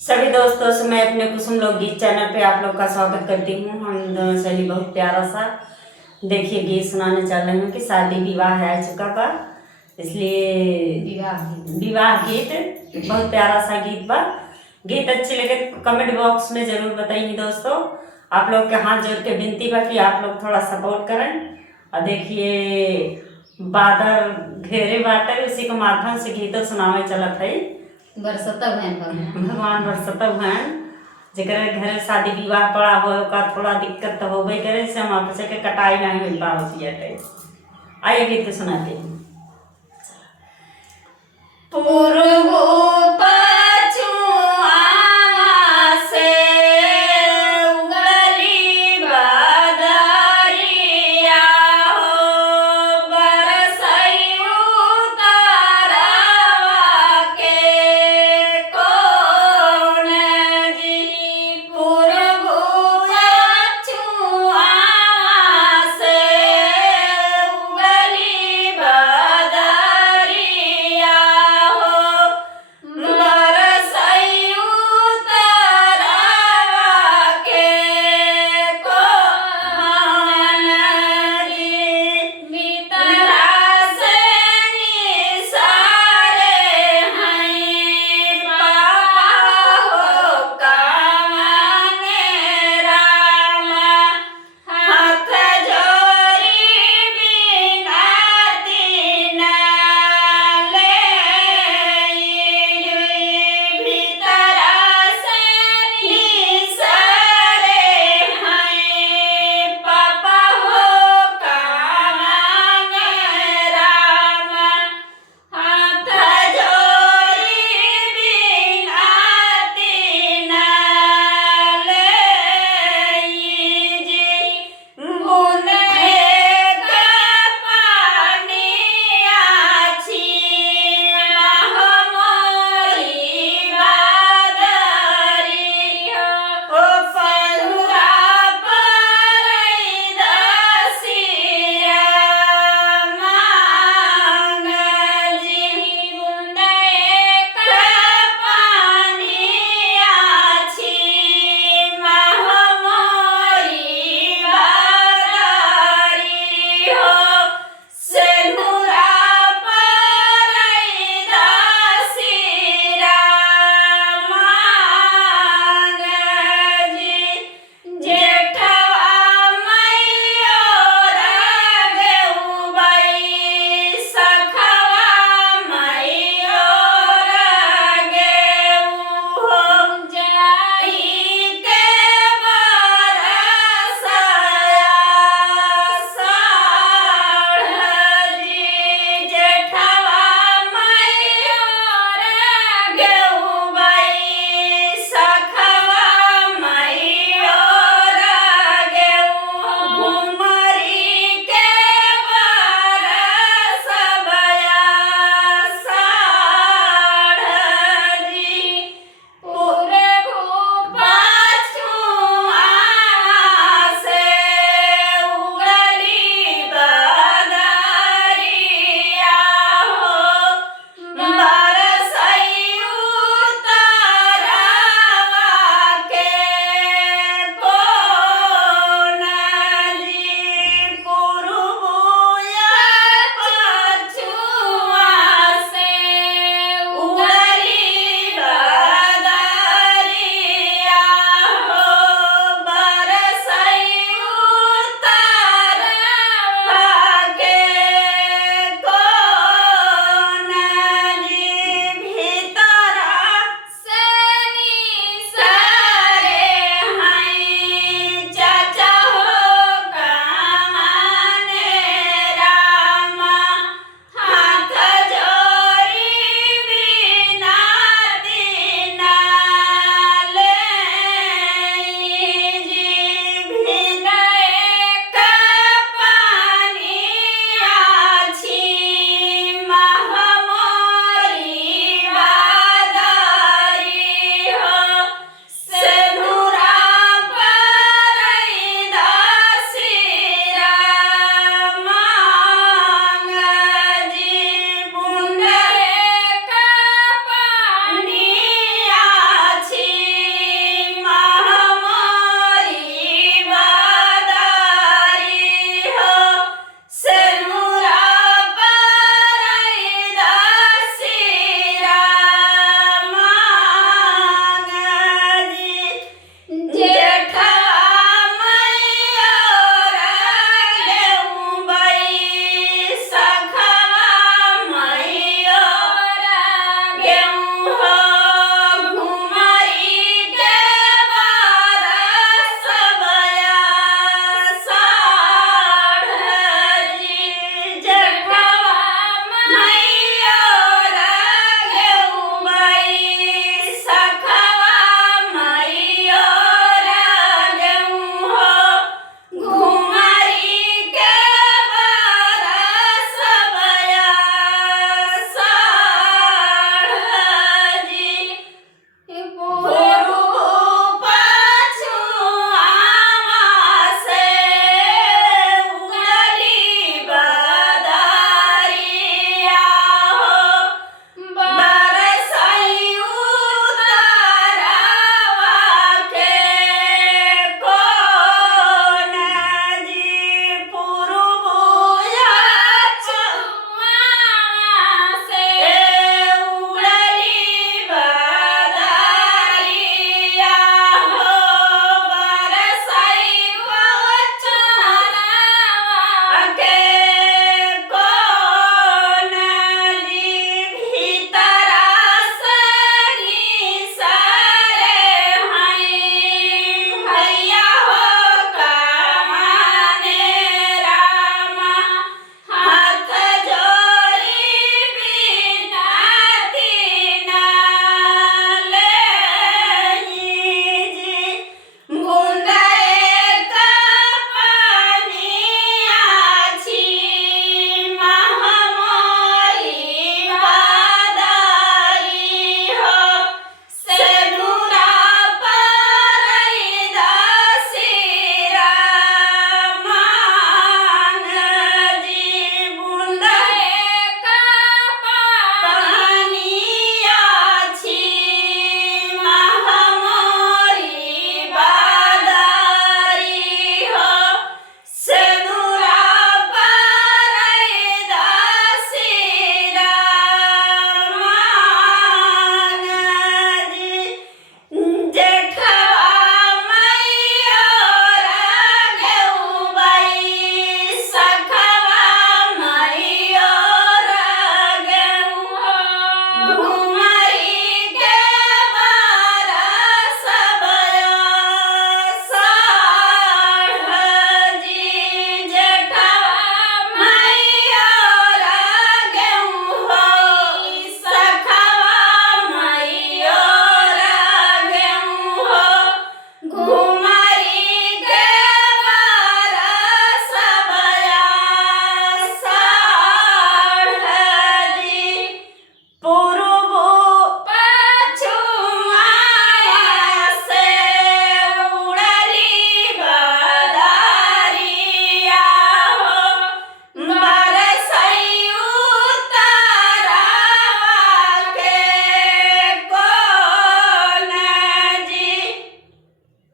सभी दोस्तों से मैं अपने कुसुम लोकगीत चैनल पे आप लोग का स्वागत करती हूँ। हम दोनों शैली बहुत प्यारा सा देखिए गीत सुनाने चल रहे हूँ कि शादी विवाह है चुका का, इसलिए विवाह गीत बहुत प्यारा सा गीत बा। गीत अच्छे लगे तो कमेंट बॉक्स में जरूर बताइए दोस्तों। आप लोग के हाथ जोड़ के विनती बा कि आप लोग थोड़ा सपोर्ट करें। और देखिए बादल घेरे बाटे, उसी के माध्यम से गीत सुनावे चलत है। भगवान बरसता भगवान जेकर घर शादी विवाह पड़ा हो का थोड़ा दिक्कत तो होबे करे से हम आपसे के कटाई नहीं मिल पावती है। आइए गीत सुनाते हैं। पूर्वों